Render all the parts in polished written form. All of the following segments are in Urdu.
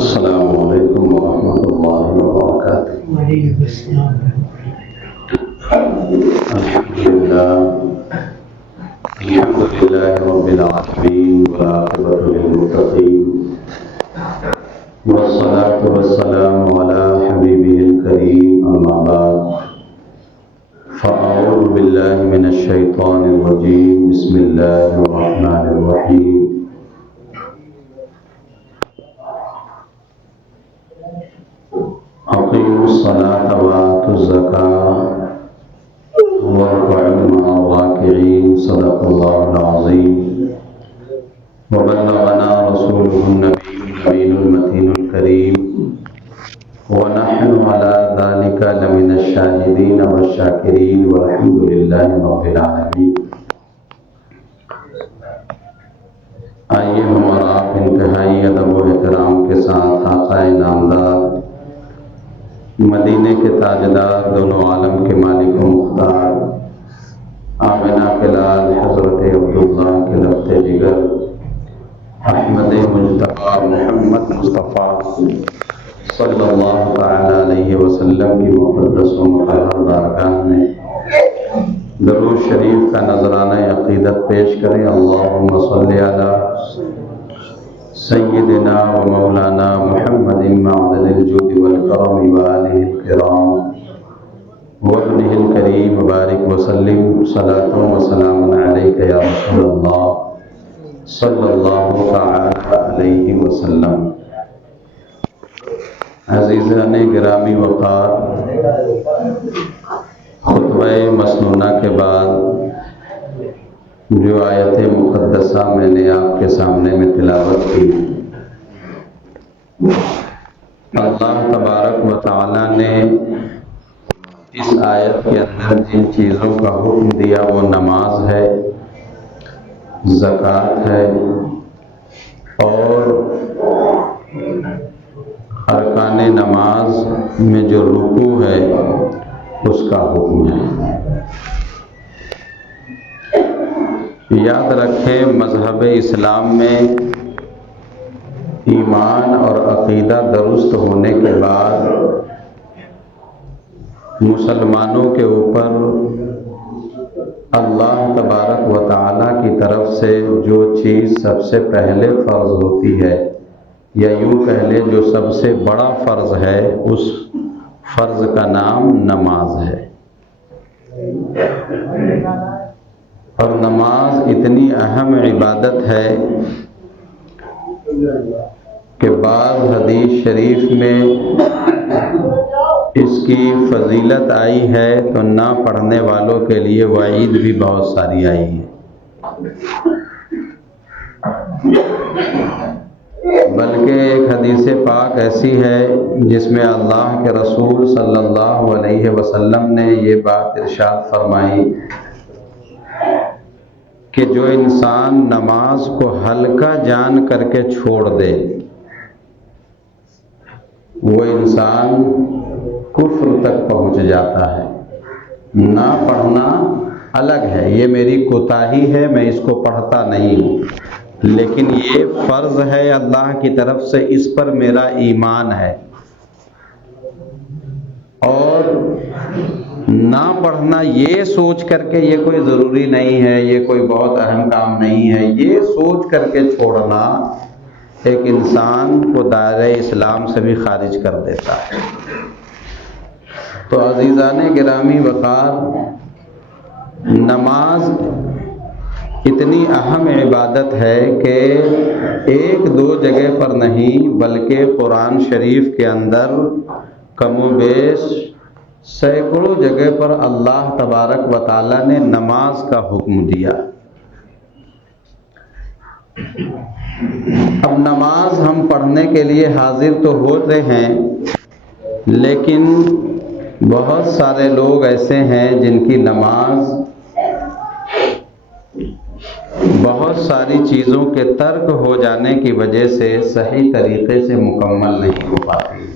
السلام علیکم ورحمۃ اللہ وبرکاتہ۔ وعلیکم السلام الحمد للہ رب العالمین والعاقبۃ للمتقین والصلاة والسلام علی حبیبہ الکریم، اما بعد فاعوذ باللہ من الشیطان الرجیم، بسم اللہ الرحمن الرحیم۔ اقیموا الصلاة وآتوا الزکاة واركعوا مع الراكعين، صدق الله العظيم وبلغنا رسوله النبي الأمين المتين الكريم ونحن على ذلك لمن الشاهدين والشاكرين والحمد لله رب العالمين۔ آئیے ہم اور آپ انتہائی ادب و احترام کے ساتھ آقا نامدار، مدینے کے تاجدار، دونوں عالم کے مالک و مختار، آمنہ کے لال حضرت عبداللہ کے لفظ جگر، احمد مجتبی محمد مصطفیٰ صلی اللہ تعالی علیہ وسلم کی مقدس و مطہر بارگاہ میں درود شریف کا نذرانہ عقیدت پیش کریں۔ اللہم صلی علی سیدنا و مولانا محمد معدن الجود والکرم وآلہ الکرام وابنہ الکریم، وبارک وسلم صلاۃ و سلام علیک یا رسول اللہ صلی اللہ تعالی علیہ وسلم۔ عزیزان گرامی وقار، خطبہ مسنونہ کے بعد جو آیت مقدسہ میں نے آپ کے سامنے میں تلاوت کی، اللہ تبارک و تعالی نے اس آیت کے اندر جن چیزوں کا حکم دیا وہ نماز ہے، زکوٰۃ ہے اور ارکان نماز میں جو رکوع ہے اس کا حکم ہے۔ یاد رکھیں، مذہب اسلام میں ایمان اور عقیدہ درست ہونے کے بعد مسلمانوں کے اوپر اللہ تبارک و تعالیٰ کی طرف سے جو چیز سب سے پہلے فرض ہوتی ہے، یا یوں کہہ لیں جو سب سے بڑا فرض ہے، اس فرض کا نام نماز ہے۔ اور نماز اتنی اہم عبادت ہے کہ بعض حدیث شریف میں اس کی فضیلت آئی ہے تو نہ پڑھنے والوں کے لیے وعید بھی بہت ساری آئی ہے۔ بلکہ ایک حدیث پاک ایسی ہے جس میں اللہ کے رسول صلی اللہ علیہ وسلم نے یہ بات ارشاد فرمائی کہ جو انسان نماز کو ہلکا جان کر کے چھوڑ دے، وہ انسان کفر تک پہنچ جاتا ہے۔ نہ پڑھنا الگ ہے، یہ میری کوتاہی ہے، میں اس کو پڑھتا نہیں ہوں، لیکن یہ فرض ہے اللہ کی طرف سے، اس پر میرا ایمان ہے۔ اور نہ پڑھنا یہ سوچ کر کے یہ کوئی ضروری نہیں ہے، یہ کوئی بہت اہم کام نہیں ہے، یہ سوچ کر کے چھوڑنا ایک انسان کو دائرہ اسلام سے بھی خارج کر دیتا ہے۔ تو عزیزان گرامی وقار، نماز اتنی اہم عبادت ہے کہ ایک دو جگہ پر نہیں بلکہ قرآن شریف کے اندر کم و بیش سینکڑوں جگہ پر اللہ تبارک و تعالی نے نماز کا حکم دیا۔ اب نماز ہم پڑھنے کے لیے حاضر تو ہوتے ہیں، لیکن بہت سارے لوگ ایسے ہیں جن کی نماز بہت ساری چیزوں کے ترک ہو جانے کی وجہ سے صحیح طریقے سے مکمل نہیں ہو پاتی۔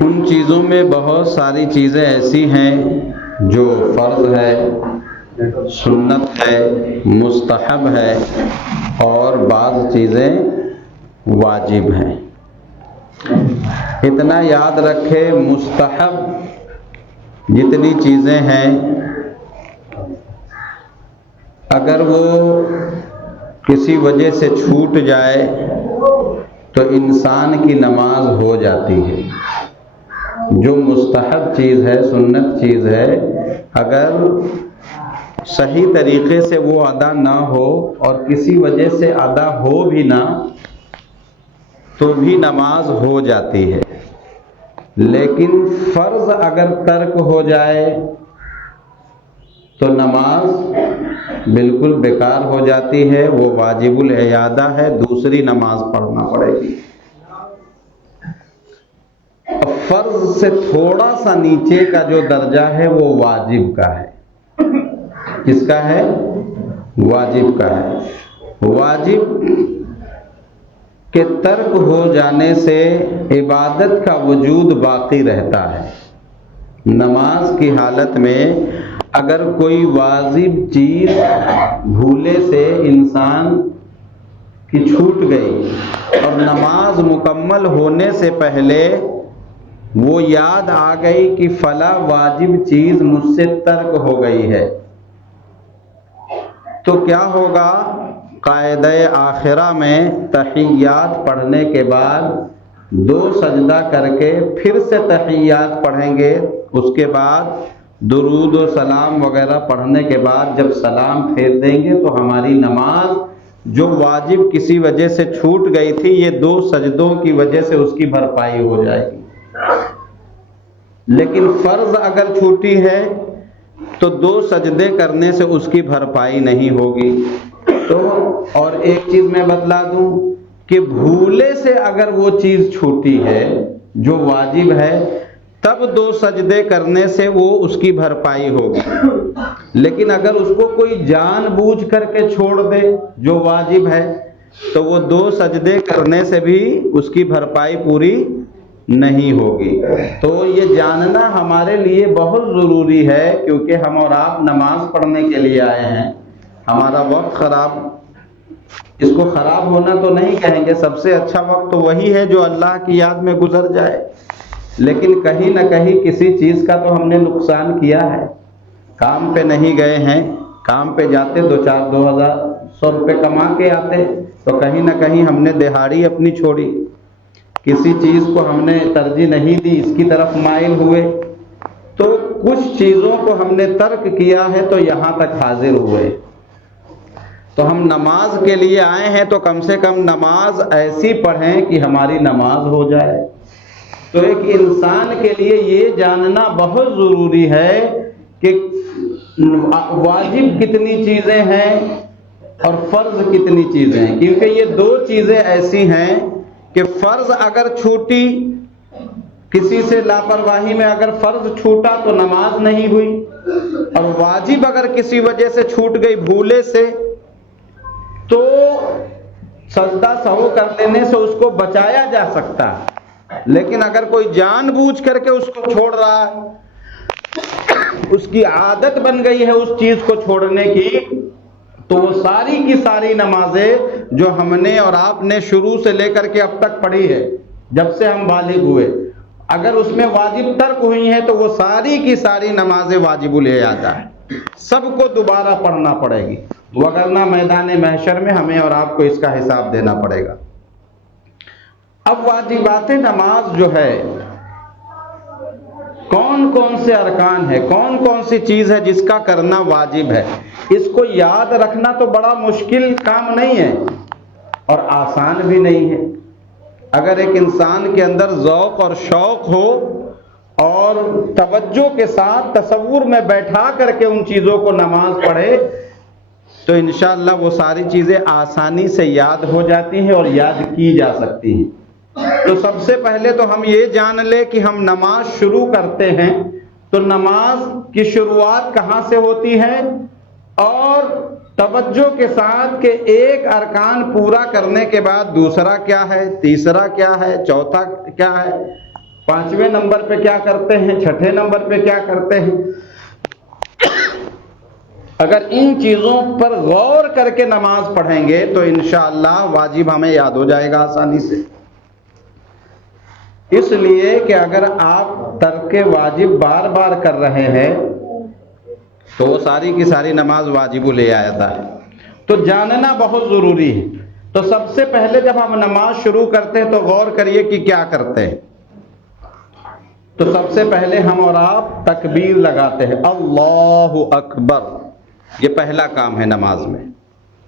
ان چیزوں میں بہت ساری چیزیں ایسی ہیں جو فرض ہے، سنت ہے، مستحب ہے، اور بعض چیزیں واجب ہیں۔ اتنا یاد رکھے، مستحب جتنی چیزیں ہیں اگر وہ کسی وجہ سے چھوٹ جائے تو انسان کی نماز ہو جاتی ہے۔ جو مستحب چیز ہے، سنت چیز ہے، اگر صحیح طریقے سے وہ ادا نہ ہو اور کسی وجہ سے ادا ہو بھی نہ تو بھی نماز ہو جاتی ہے۔ لیکن فرض اگر ترک ہو جائے تو نماز بالکل بیکار ہو جاتی ہے، وہ واجب الاعادہ ہے، دوسری نماز پڑھنا پڑے گی۔ فرض سے تھوڑا سا نیچے کا جو درجہ ہے وہ واجب کا ہے۔ کس کا ہے؟ واجب کا ہے۔ واجب کے ترک ہو جانے سے عبادت کا وجود باقی رہتا ہے۔ نماز کی حالت میں اگر کوئی واجب چیز بھولے سے انسان کی چھوٹ گئی اور نماز مکمل ہونے سے پہلے وہ یاد آ گئی کہ فلاں واجب چیز مجھ سے ترک ہو گئی ہے، تو کیا ہوگا؟ قاعدہ آخرہ میں تحیات پڑھنے کے بعد 2 سجدہ کر کے پھر سے تحیات پڑھیں گے، اس کے بعد درود و سلام وغیرہ پڑھنے کے بعد جب سلام پھیر دیں گے تو ہماری نماز جو واجب کسی وجہ سے چھوٹ گئی تھی، یہ 2 سجدوں کی وجہ سے اس کی بھرپائی ہو جائے گی۔ لیکن فرض اگر چھوٹی ہے تو 2 سجدے کرنے سے اس کی بھرپائی نہیں ہوگی۔ تو اور ایک چیز میں بتلا دوں کہ بھولے سے اگر وہ چیز چھوٹی ہے جو واجب ہے تب 2 سجدے کرنے سے وہ اس کی بھرپائی ہوگی۔ لیکن اگر اس کو کوئی جان بوجھ کر کے چھوڑ دے جو واجب ہے تو وہ 2 سجدے کرنے سے بھی اس کی بھرپائی پوری نہیں ہوگی۔ تو یہ جاننا ہمارے لیے بہت ضروری ہے، کیونکہ ہم اور آپ نماز پڑھنے کے لیے آئے ہیں۔ ہمارا وقت خراب، اس کو خراب ہونا تو نہیں کہیں گے، سب سے اچھا وقت تو وہی ہے جو اللہ کی یاد میں گزر جائے، لیکن کہیں نہ کہیں کسی چیز کا تو ہم نے نقصان کیا ہے۔ کام پہ نہیں گئے ہیں، کام پہ جاتے 2,000 روپے کما کے آتے، تو کہیں نہ کہیں ہم نے دہاڑی اپنی چھوڑی، کسی چیز کو ہم نے ترجیح نہیں دی، اس کی طرف مائل ہوئے، تو کچھ چیزوں کو ہم نے ترک کیا ہے تو یہاں تک حاضر ہوئے۔ تو ہم نماز کے لیے آئے ہیں تو کم سے کم نماز ایسی پڑھیں کہ ہماری نماز ہو جائے۔ تو ایک انسان کے لیے یہ جاننا بہت ضروری ہے کہ واجب کتنی چیزیں ہیں اور فرض کتنی چیزیں ہیں، کیونکہ یہ 2 چیزیں ایسی ہیں کہ فرض اگر چھوٹی، کسی سے لاپرواہی میں اگر فرض چھوٹا تو نماز نہیں ہوئی، اور واجب اگر کسی وجہ سے چھوٹ گئی بھولے سے تو سجدہ سہو کر لینے سے اس کو بچایا جا سکتا ہے۔ لیکن اگر کوئی جان بوجھ کر کے اس کو چھوڑ رہا ہے، اس کی عادت بن گئی ہے اس چیز کو چھوڑنے کی، تو وہ ساری کی ساری نمازیں جو ہم نے اور آپ نے شروع سے لے کر کے اب تک پڑھی ہے، جب سے ہم بالغ ہوئے، اگر اس میں واجب ترک ہوئی ہیں تو وہ ساری کی ساری نمازیں واجب الاعادہ ہے، سب کو دوبارہ پڑھنا پڑے گی، وگرنہ میدان محشر میں ہمیں اور آپ کو اس کا حساب دینا پڑے گا۔ اب واجبات نماز جو ہے، کون کون سے ارکان ہے، کون کون سی چیز ہے جس کا کرنا واجب ہے، اس کو یاد رکھنا تو بڑا مشکل کام نہیں ہے اور آسان بھی نہیں ہے۔ اگر ایک انسان کے اندر ذوق اور شوق ہو اور توجہ کے ساتھ تصور میں بیٹھا کر کے ان چیزوں کو نماز پڑھے تو انشاءاللہ وہ ساری چیزیں آسانی سے یاد ہو جاتی ہیں اور یاد کی جا سکتی ہیں۔ تو سب سے پہلے تو ہم یہ جان لیں کہ ہم نماز شروع کرتے ہیں تو نماز کی شروعات کہاں سے ہوتی ہے، اور توجہ کے ساتھ کہ ایک ارکان پورا کرنے کے بعد دوسرا کیا ہے، تیسرا کیا ہے، چوتھا کیا ہے، 5ویں نمبر پہ کیا کرتے ہیں، 6ٹھے نمبر پہ کیا کرتے ہیں۔ اگر ان چیزوں پر غور کر کے نماز پڑھیں گے تو انشاءاللہ واجب ہمیں یاد ہو جائے گا آسانی سے. اس لیے کہ اگر آپ ترک واجب بار بار کر رہے ہیں تو وہ ساری کی ساری نماز واجب لے آتا ہے. تو جاننا بہت ضروری ہے. تو سب سے پہلے جب ہم نماز شروع کرتے ہیں تو غور کریے کہ کیا کرتے ہیں. تو سب سے پہلے ہم اور آپ تکبیر لگاتے ہیں، اللہ اکبر. یہ پہلا کام ہے نماز میں.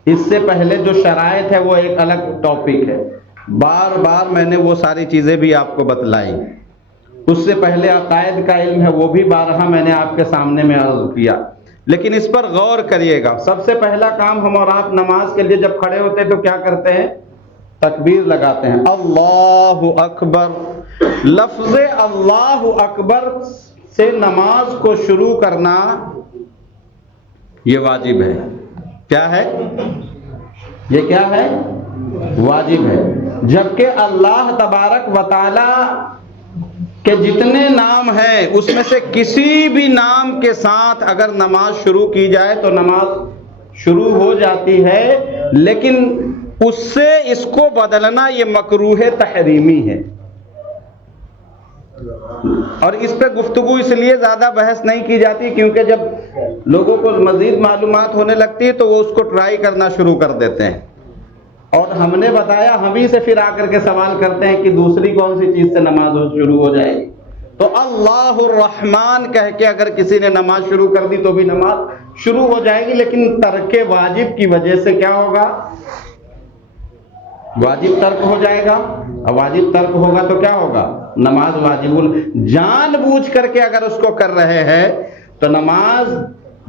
اس سے پہلے جو شرائط ہے وہ ایک الگ ٹاپک ہے، بار بار میں نے وہ ساری چیزیں بھی آپ کو بتلائی. اس سے پہلے عقائد کا علم ہے، وہ بھی بارہا میں نے آپ کے سامنے میں عرض کیا. لیکن اس پر غور کریے گا. سب سے پہلا کام ہم اور آپ نماز کے لیے جب کھڑے ہوتے ہیں تو کیا کرتے ہیں؟ تکبیر لگاتے ہیں، اللہ اکبر. لفظ اللہ اکبر سے نماز کو شروع کرنا یہ واجب ہے. کیا ہے؟ یہ کیا ہے؟ واجب ہے. جبکہ اللہ تبارک و تعالی کہ جتنے نام ہیں اس میں سے کسی بھی نام کے ساتھ اگر نماز شروع کی جائے تو نماز شروع ہو جاتی ہے، لیکن اس سے اس کو بدلنا یہ مکروہ تحریمی ہے. اور اس پہ گفتگو اس لیے زیادہ بحث نہیں کی جاتی کیونکہ جب لوگوں کو مزید معلومات ہونے لگتی ہے تو وہ اس کو ٹرائی کرنا شروع کر دیتے ہیں. اور ہم نے بتایا، ہم ہی سے پھر آ کر کے سوال کرتے ہیں کہ دوسری کون سی چیز سے نماز شروع ہو جائے گی. تو اللہ الرحمن کہہ کے اگر کسی نے نماز شروع کر دی تو بھی نماز شروع ہو جائے گی، لیکن ترک واجب کی وجہ سے کیا ہوگا؟ واجب ترک ہو جائے گا. اور واجب ترک ہوگا تو کیا ہوگا؟ نماز واجب. جان بوجھ کر کے اگر اس کو کر رہے ہیں تو نماز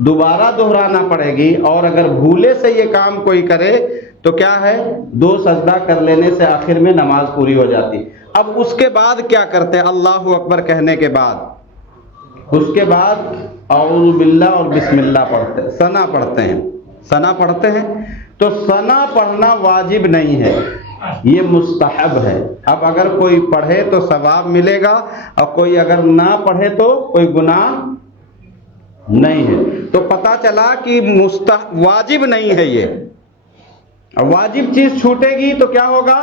دوبارہ دہرانا پڑے گی. اور اگر بھولے سے یہ کام کوئی کرے تو کیا ہے؟ 2 سجدہ کر لینے سے آخر میں نماز پوری ہو جاتی. اب اس کے بعد کیا کرتے ہیں؟ اللہ اکبر کہنے کے بعد اس کے بعد اعوذ باللہ اور بسم اللہ پڑھتے ہیں، ثنا پڑھتے ہیں. ثنا پڑھتے ہیں تو ثنا پڑھنا واجب نہیں ہے، یہ مستحب ہے. اب اگر کوئی پڑھے تو ثواب ملے گا اور کوئی اگر نہ پڑھے تو کوئی گناہ نہیں ہے. تو پتہ چلا کہ واجب نہیں ہے یہ. واجب چیز چھوٹے گی تو کیا ہوگا؟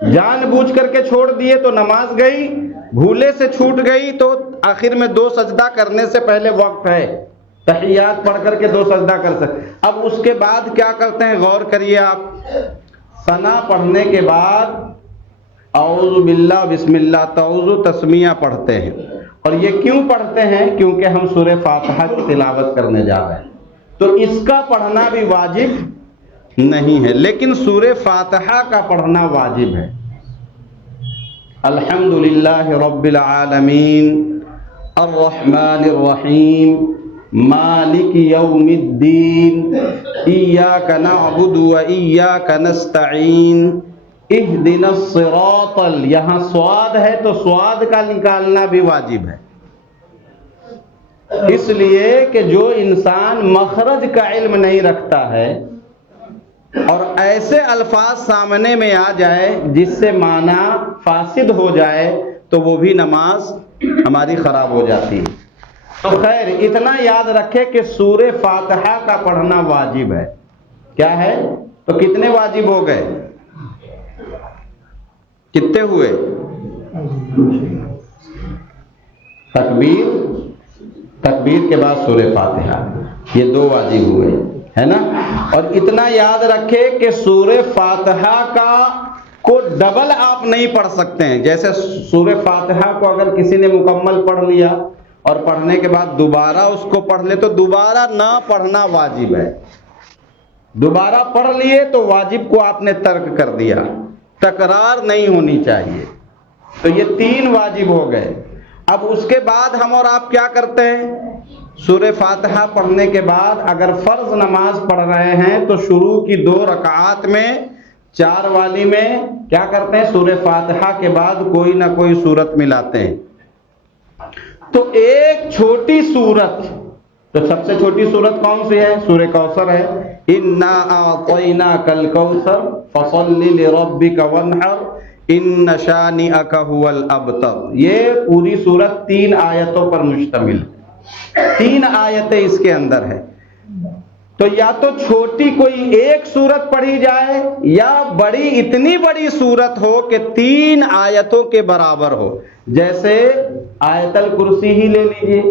جان بوجھ کر کے چھوڑ دیے تو نماز گئی، بھولے سے چھوٹ گئی تو آخر میں 2 سجدہ کرنے سے پہلے وقت ہے، تحیات پڑھ کر کے 2 سجدہ کر سکتے. اب اس کے بعد کیا کرتے ہیں؟ غور کریے آپ. ثنا پڑھنے کے بعد اعوذ باللہ بسم اللہ تعوذ تسمیہ پڑھتے ہیں. اور یہ کیوں پڑھتے ہیں؟ کیونکہ ہم سورہ فاتحہ کی تلاوت کرنے جا رہے ہیں. تو اس کا پڑھنا بھی واجب نہیں ہے، لیکن سورہ فاتحہ کا پڑھنا واجب ہے. الحمدللہ رب العالمین الرحمن الرحیم مالک یوم الدین ایاک نعبد و ایاک نستعین اہدنا الصراط. یہاں سواد ہے تو سواد کا نکالنا بھی واجب ہے. اس لیے کہ جو انسان مخرج کا علم نہیں رکھتا ہے اور ایسے الفاظ سامنے میں آ جائے جس سے معنی فاسد ہو جائے تو وہ بھی نماز ہماری خراب ہو جاتی ہے. تو خیر اتنا یاد رکھے کہ سورہ فاتحہ کا پڑھنا واجب ہے. کیا ہے؟ تو کتنے واجب ہو گئے؟ کتنے ہوئے؟ تکبیر کے بعد سورہ فاتحہ، یہ 2 واجب ہوئے، ہے نا. اور اتنا یاد رکھے کہ سورہ فاتحہ کا کو ڈبل آپ نہیں پڑھ سکتے ہیں. جیسے سورہ فاتحہ کو اگر کسی نے مکمل پڑھ لیا اور پڑھنے کے بعد دوبارہ اس کو پڑھ لے تو دوبارہ نہ پڑھنا واجب ہے. دوبارہ پڑھ لیے تو واجب کو آپ نے ترک کر دیا، تکرار نہیں ہونی چاہیے. تو یہ 3 واجب ہو گئے. اب اس کے بعد ہم اور آپ کیا کرتے ہیں؟ سورہ فاتحہ پڑھنے کے بعد اگر فرض نماز پڑھ رہے ہیں تو شروع کی 2 رکعات میں 4 والی میں کیا کرتے ہیں؟ سورہ فاتحہ کے بعد کوئی نہ کوئی سورت ملاتے ہیں. تو ایک چھوٹی سورت، تو سب سے چھوٹی سورت کون سی ہے؟ سورہ کوثر ہے. انا اعطیناک الکوثر فصل لربک وانحر ان شانئک ھو الابتر. یہ پوری سورت 3 آیتوں پر مشتمل ہے. 3 آیتیں اس کے اندر ہے. تو یا تو چھوٹی کوئی ایک سورت پڑھی جائے یا بڑی اتنی بڑی سورت ہو کہ 3 آیتوں کے برابر ہو. جیسے آیت الکرسی ہی لے لیجئے،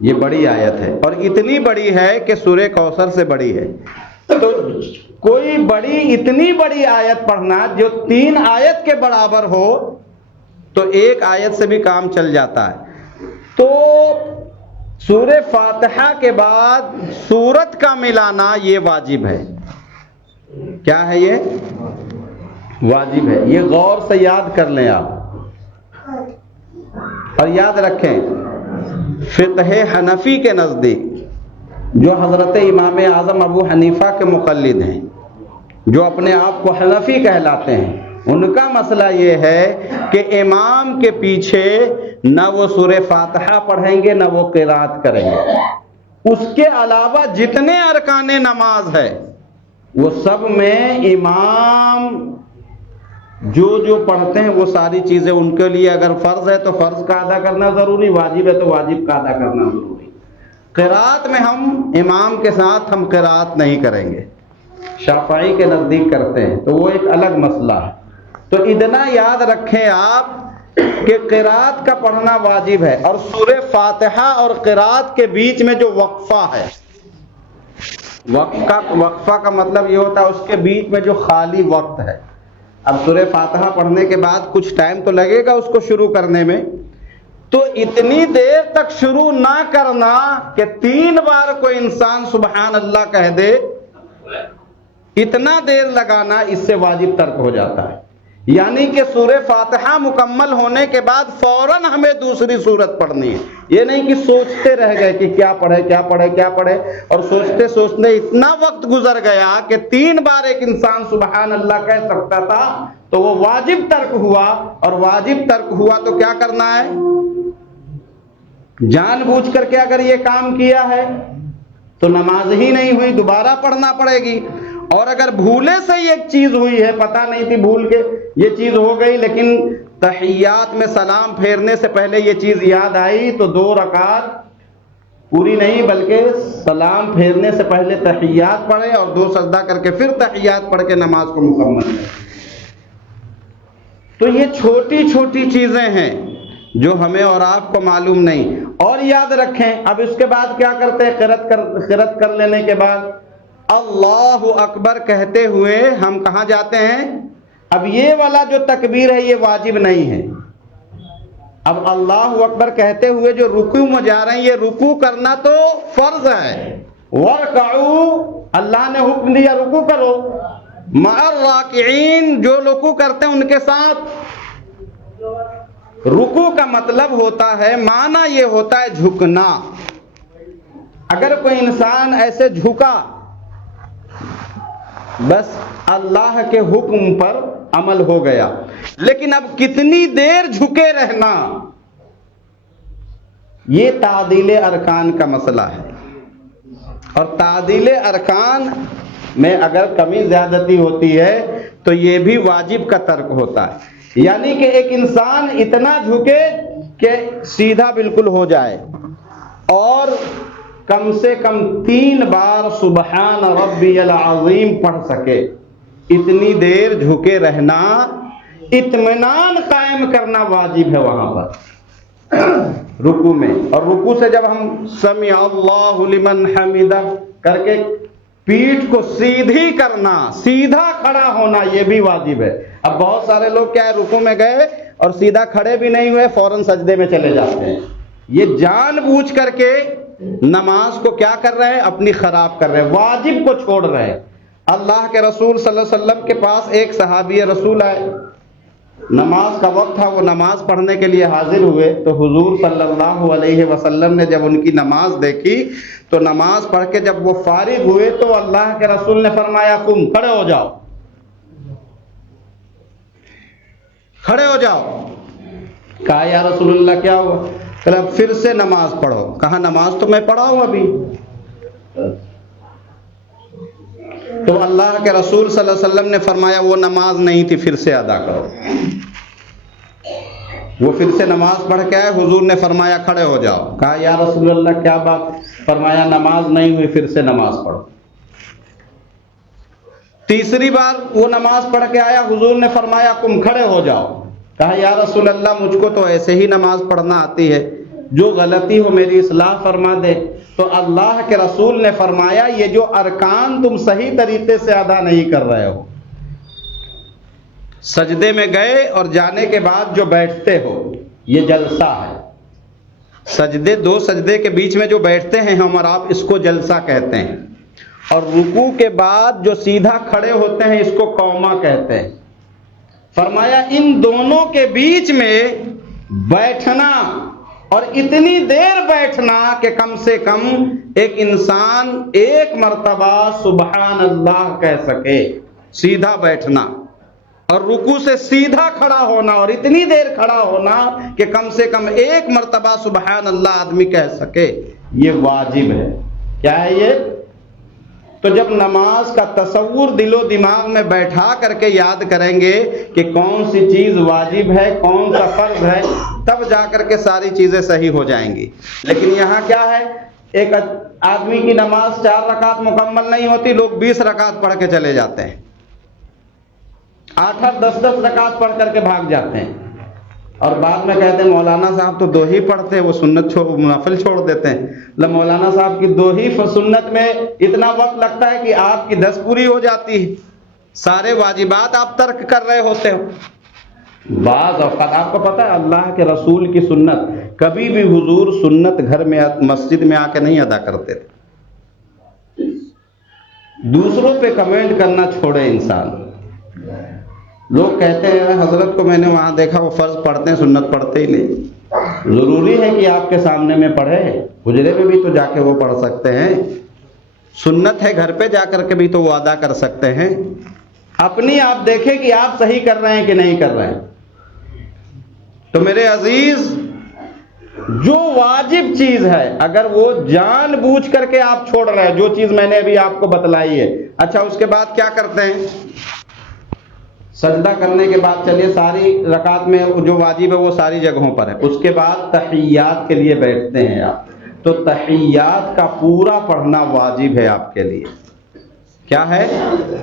یہ بڑی آیت ہے اور اتنی بڑی ہے کہ سورہ کوثر سے بڑی ہے. تو کوئی بڑی اتنی بڑی آیت پڑھنا جو 3 آیت کے برابر ہو تو ایک آیت سے بھی کام چل جاتا ہے. تو سورہ فاتحہ کے بعد سورت کا ملانا یہ واجب ہے. کیا ہے یہ؟ واجب ہے. یہ غور سے یاد کر لیں آپ اور یاد رکھیں فقہ حنفی کے نزدیک جو حضرت امام اعظم ابو حنیفہ کے مقلد ہیں، جو اپنے آپ کو حنفی کہلاتے ہیں، ان کا مسئلہ یہ ہے کہ امام کے پیچھے نہ وہ سورہ فاتحہ پڑھیں گے نہ وہ قرات کریں گے. اس کے علاوہ جتنے ارکان نماز ہے وہ سب میں امام جو پڑھتے ہیں وہ ساری چیزیں ان کے لیے اگر فرض ہے تو فرض کا ادا کرنا ضروری، واجب ہے تو واجب کا ادا کرنا ضروری. قرات میں ہم امام کے ساتھ ہم قرات نہیں کریں گے، شافعی کے نزدیک کرتے ہیں تو وہ ایک الگ مسئلہ ہے. تو اتنا یاد رکھیں آپ کہ قرات کا پڑھنا واجب ہے. اور سورہ فاتحہ اور قرات کے بیچ میں جو وقفہ ہے، وقفہ کا مطلب یہ ہوتا ہے اس کے بیچ میں جو خالی وقت ہے. اب سورہ فاتحہ پڑھنے کے بعد کچھ ٹائم تو لگے گا اس کو شروع کرنے میں، تو اتنی دیر تک شروع نہ کرنا کہ 3 بار کوئی انسان سبحان اللہ کہہ دے، اتنا دیر لگانا اس سے واجب ترک ہو جاتا ہے. یعنی کہ سورہ فاتحہ مکمل ہونے کے بعد فوراً ہمیں دوسری سورت پڑھنی ہے. یہ نہیں کہ سوچتے رہ گئے کہ کیا پڑھے اور سوچتے سوچتے اتنا وقت گزر گیا کہ 3 بار ایک انسان سبحان اللہ کہہ سکتا تھا تو وہ واجب ترک ہوا. اور واجب ترک ہوا تو کیا کرنا ہے؟ جان بوجھ کر کے اگر یہ کام کیا ہے تو نماز ہی نہیں ہوئی، دوبارہ پڑھنا پڑے گی. اور اگر بھولے سے یہ چیز ہوئی ہے، پتہ نہیں تھی، بھول کے یہ چیز ہو گئی، لیکن تحیات میں سلام پھیرنے سے پہلے یہ چیز یاد آئی تو 2 رکعت پوری نہیں بلکہ سلام پھیرنے سے پہلے تحیات پڑھے اور 2 سجدہ کر کے پھر تحیات پڑھ کے نماز کو مکمل کرے. تو یہ چھوٹی چھوٹی چیزیں ہیں جو ہمیں اور آپ کو معلوم نہیں. اور یاد رکھیں اب اس کے بعد کیا کرتے ہیں؟ قرات کر لینے کے بعد اللہ اکبر کہتے ہوئے ہم کہاں جاتے ہیں؟ اب یہ والا جو تکبیر ہے یہ واجب نہیں ہے. اب اللہ اکبر کہتے ہوئے جو رکوع میں جا رہے ہیں یہ رکوع کرنا تو فرض ہے. وَارْكَعُوا اللہ نے حکم دیا رکوع کرو، مع الراکعین جو رکوع کرتے ہیں ان کے ساتھ. رکوع کا مطلب ہوتا ہے، معنی یہ ہوتا ہے جھکنا. اگر کوئی انسان ایسے جھکا بس اللہ کے حکم پر عمل ہو گیا، لیکن اب کتنی دیر جھکے رہنا یہ تعدیل ارکان کا مسئلہ ہے. اور تعدیل ارکان میں اگر کمی زیادتی ہوتی ہے تو یہ بھی واجب کا ترک ہوتا ہے. یعنی کہ ایک انسان اتنا جھکے کہ سیدھا بالکل ہو جائے اور کم سے کم 3 بار سبحان ربی العظیم پڑھ سکے، اتنی دیر جھکے رہنا، اطمینان قائم کرنا واجب ہے وہاں پر رکوع میں. اور رکوع سے جب ہم سمع اللہ لمن حمدہ کر کے پیٹھ کو سیدھی کرنا، سیدھا کھڑا ہونا یہ بھی واجب ہے. اب بہت سارے لوگ کیا ہے رکوع میں گئے اور سیدھا کھڑے بھی نہیں ہوئے، فوراً سجدے میں چلے جاتے ہیں. یہ جان بوجھ کر کے نماز کو کیا کر رہے ہیں؟ اپنی خراب کر رہے ہیں، واجب کو چھوڑ رہے ہیں. اللہ کے رسول صلی اللہ علیہ وسلم کے پاس ایک صحابی رسول آئے، نماز کا وقت تھا، وہ نماز پڑھنے کے لیے حاضر ہوئے تو حضور صلی اللہ علیہ وسلم نے جب ان کی نماز دیکھی تو نماز پڑھ کے جب وہ فارغ ہوئے تو اللہ کے رسول نے فرمایا قم، کھڑے ہو جاؤ، کھڑے ہو جاؤ. کہا یا رسول اللہ کیا ہوا؟ کہ اب پھر سے نماز پڑھو. کہا نماز تو میں پڑھا ہوں ابھی. تو اللہ کے رسول صلی اللہ علیہ وسلم نے فرمایا وہ نماز نہیں تھی، پھر سے ادا کرو. وہ پھر سے نماز پڑھ کے آئے، حضور نے فرمایا کھڑے ہو جاؤ. کہا یا رسول اللہ کیا بات؟ فرمایا نماز نہیں ہوئی، پھر سے نماز پڑھو۔ تیسری بار وہ نماز پڑھ کے آیا، حضور نے فرمایا تم کھڑے ہو جاؤ۔ کہا یا رسول اللہ مجھ کو تو ایسے ہی نماز پڑھنا آتی ہے، جو غلطی ہو میری اصلاح فرما دے۔ تو اللہ کے رسول نے فرمایا یہ جو ارکان تم صحیح طریقے سے ادا نہیں کر رہے ہو، سجدے میں گئے اور جانے کے بعد جو بیٹھتے ہو، یہ جلسہ ہے۔ سجدے، دو سجدے کے بیچ میں جو بیٹھتے ہیں ہم اور آپ، اس کو جلسہ کہتے ہیں، اور رکوع کے بعد جو سیدھا کھڑے ہوتے ہیں اس کو قومہ کہتے ہیں۔ فرمایا ان دونوں کے بیچ میں بیٹھنا، اور اتنی دیر بیٹھنا کہ کم سے کم ایک انسان ایک مرتبہ سبحان اللہ کہہ سکے، سیدھا بیٹھنا، اور رکوع سے سیدھا کھڑا ہونا، اور اتنی دیر کھڑا ہونا کہ کم سے کم ایک مرتبہ سبحان اللہ آدمی کہہ سکے، یہ واجب ہے۔ کیا ہے یہ؟ تو جب نماز کا تصور دل و دماغ میں بیٹھا کر کے یاد کریں گے کہ کون سی چیز واجب ہے، کون سا فرض ہے، تب جا کر کے ساری چیزیں صحیح ہو جائیں گی۔ لیکن یہاں کیا ہے، ایک آدمی کی نماز 4 رکعت مکمل نہیں ہوتی، لوگ 20 رکعت پڑھ کے چلے جاتے ہیں، 8 10 رکعت پڑھ کر کے بھاگ جاتے ہیں، اور بعد میں کہتے ہیں مولانا صاحب تو 2 ہی پڑھتے ہیں، وہ سنت نفل چھوڑ دیتے ہیں۔ مولانا صاحب کی 2 ہی سنت میں اتنا وقت لگتا ہے کہ آپ کی 10 پوری ہو جاتی ہے، سارے واجبات آپ ترک کر رہے ہوتے ہو۔ بعض اوقات آپ کو پتہ ہے اللہ کے رسول کی سنت، کبھی بھی حضور سنت گھر میں مسجد میں آ کے نہیں ادا کرتے تھے۔ دوسروں پہ کمنٹ کرنا چھوڑے انسان۔ لوگ کہتے ہیں حضرت کو میں نے وہاں دیکھا وہ فرض پڑھتے ہیں، سنت پڑھتے ہی نہیں۔ ضروری ہے کہ آپ کے سامنے میں پڑھے، حجرے میں بھی تو جا کے وہ پڑھ سکتے ہیں، سنت ہے گھر پہ جا کر کے بھی تو وہ ادا کر سکتے ہیں۔ اپنی آپ دیکھیں کہ آپ صحیح کر رہے ہیں کہ نہیں کر رہے ہیں۔ تو میرے عزیز، جو واجب چیز ہے اگر وہ جان بوجھ کر کے آپ چھوڑ رہے ہیں، جو چیز میں نے ابھی آپ کو بتلائی ہے، اچھا اس کے بعد کیا کرتے ہیں؟ سجدہ کرنے کے بعد چلیے ساری رکعت میں جو واجب ہے وہ ساری جگہوں پر ہے، اس کے بعد تحیات کے لیے بیٹھتے ہیں آپ، تو تحیات کا پورا پڑھنا واجب ہے آپ کے لیے۔ کیا ہے؟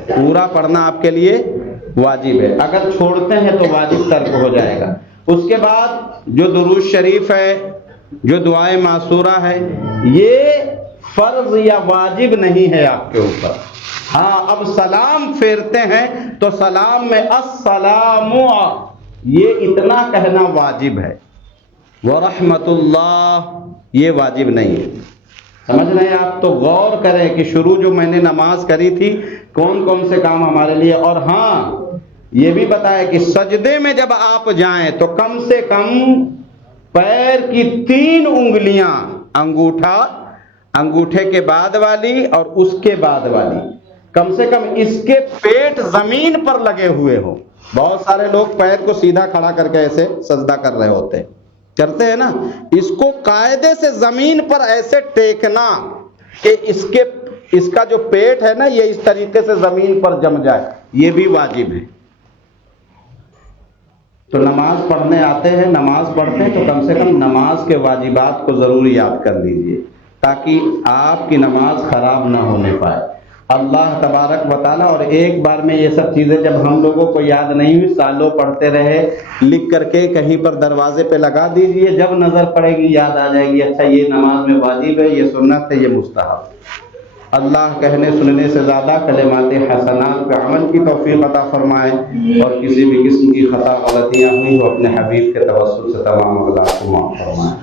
پورا پڑھنا آپ کے لیے واجب ہے، اگر چھوڑتے ہیں تو واجب ترک ہو جائے گا۔ اس کے بعد جو درود شریف ہے، جو دعائے معصورہ ہے، یہ فرض یا واجب نہیں ہے آپ کے اوپر۔ ہاں اب سلام پھیرتے ہیں تو سلام میں السلام، یہ اتنا کہنا واجب ہے، ورحمۃ اللہ یہ واجب نہیں ہے۔ سمجھ رہے ہیں آپ؟ تو غور کریں کہ شروع جو میں نے نماز کری تھی کون کون سے کام ہمارے لیے، اور ہاں یہ بھی بتایا کہ سجدے میں جب آپ جائیں تو کم سے کم پیر کی 3 انگلیاں، انگوٹھا، انگوٹھے کے بعد والی اور اس کے بعد والی، کم سے کم اس کے پیٹ زمین پر لگے ہوئے ہو۔ بہت سارے لوگ پیر کو سیدھا کھڑا کر کے ایسے سجدہ کر رہے ہوتے ہیں، کرتے ہیں نا، اس کو قاعدے سے زمین پر ایسے ٹیکنا کہ اس کا جو پیٹ ہے نا یہ اس طریقے سے زمین پر جم جائے، یہ بھی واجب ہے۔ تو نماز پڑھنے آتے ہیں، نماز پڑھتے ہیں تو کم سے کم نماز کے واجبات کو ضرور یاد کر لیجئے تاکہ آپ کی نماز خراب نہ ہونے پائے۔ اللہ تبارک و تعالیٰ، اور ایک بار میں یہ سب چیزیں جب ہم لوگوں کو یاد نہیں ہوئی، سالوں پڑھتے رہے، لکھ کر کے کہیں پر دروازے پہ لگا دیجئے، جب نظر پڑے گی یاد آ جائے گی، اچھا یہ نماز میں واجب ہے، یہ سنت ہے، یہ مستحب۔ اللہ کہنے سننے سے زیادہ کلمات حسنات پہ عمل کی توفیق عطا فرمائے، اور کسی بھی قسم کی خطا غلطیاں ہوئی ہو اپنے حبیب کے توسل سے تمام غلطیوں کو معاف فرمائے۔